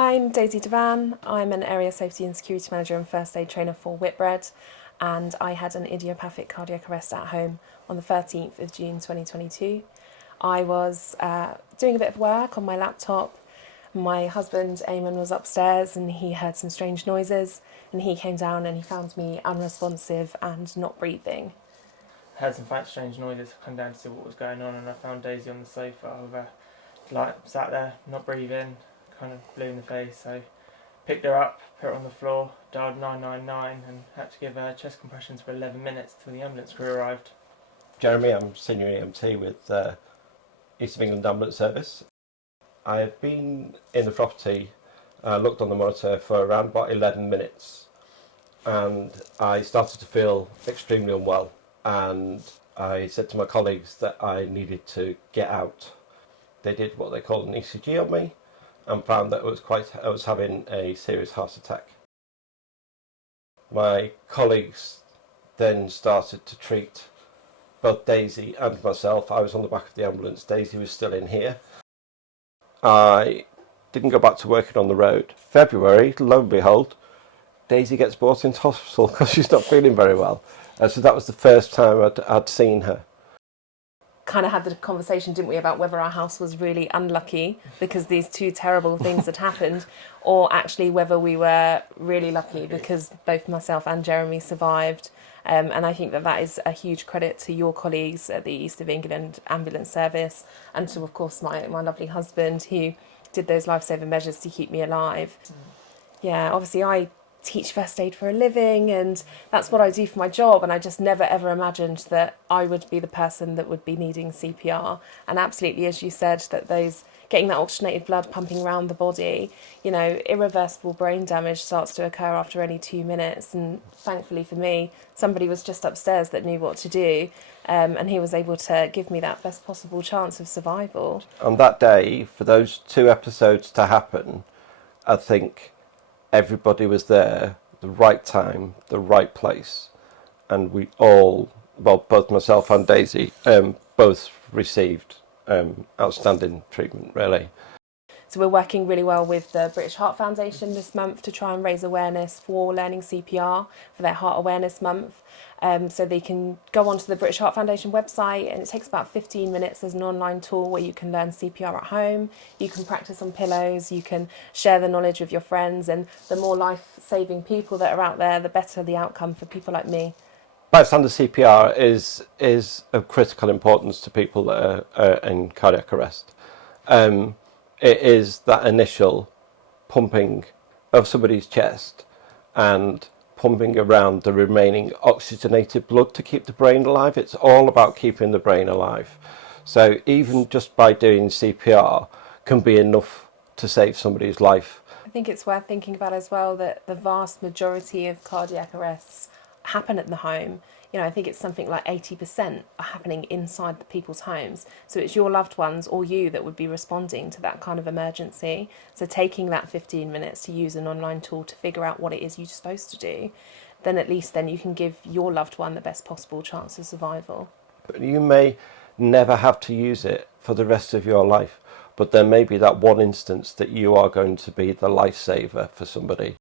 I'm Daisy Devane. I'm an Area Safety and Security Manager and First Aid Trainer for Whitbread, and I had an idiopathic cardiac arrest at home on the 13th of June 2022. I was doing a bit of work on my laptop. My husband Eammon was upstairs and he heard some strange noises, and he came down and he found me unresponsive and not breathing. I heard some strange noises, I came down to see what was going on, and I found Daisy on the sofa with her, sat there, not breathing, kind of blue in the face. So picked her up, put her on the floor, dialed 999 and had to give her chest compressions for 11 minutes till the ambulance crew arrived. Jeremy, I'm Senior EMT with East of England Ambulance Service. I had been in the property, looked on the monitor for around about 11 minutes, and I started to feel extremely unwell, and I said to my colleagues that I needed to get out. They did what they called an ECG on me and found that I was having a serious heart attack. My colleagues then started to treat both Daisy and myself. I was on the back of the ambulance, Daisy was still in here. I didn't go back to working on the road. February, lo and behold, Daisy gets brought into hospital because she's not feeling very well. So that was the first time I'd seen her. Kind of had the conversation, didn't we, about whether our house was really unlucky because these two terrible things had happened, or actually whether we were really lucky because both myself and Jeremy survived. And I think that is a huge credit to your colleagues at the East of England Ambulance Service, and to, of course, my lovely husband who did those life-saving measures to keep me alive. Yeah, obviously I teach first aid for a living, and that's what I do for my job, and I just never ever imagined that I would be the person that would be needing CPR. And absolutely, as you said, that getting that oxygenated blood pumping around the body, you know, irreversible brain damage starts to occur after only 2 minutes, and thankfully for me, somebody was just upstairs that knew what to do, and he was able to give me that best possible chance of survival. On that day, for those 2 episodes to happen, I think everybody was there, the right time, the right place, and we all, well, both myself and Daisy, both received outstanding treatment, really. So we're working really well with the British Heart Foundation this month to try and raise awareness for learning CPR for their Heart Awareness Month. So they can go onto the British Heart Foundation website, and it takes about 15 minutes. There's an online tool where you can learn CPR at home, you can practice on pillows, you can share the knowledge with your friends, and the more life-saving people that are out there, the better the outcome for people like me. Bystander CPR is of critical importance to people that are in cardiac arrest. It is that initial pumping of somebody's chest and pumping around the remaining oxygenated blood to keep the brain alive. It's all about keeping the brain alive. So even just by doing CPR can be enough to save somebody's life. I think it's worth thinking about as well that the vast majority of cardiac arrests happen at the home. You know, I think it's something like 80% are happening inside the people's homes. So it's your loved ones or you that would be responding to that kind of emergency. So taking that 15 minutes to use an online tool to figure out what it is you're supposed to do, then at least then you can give your loved one the best possible chance of survival. You may never have to use it for the rest of your life, but there may be that one instance that you are going to be the lifesaver for somebody.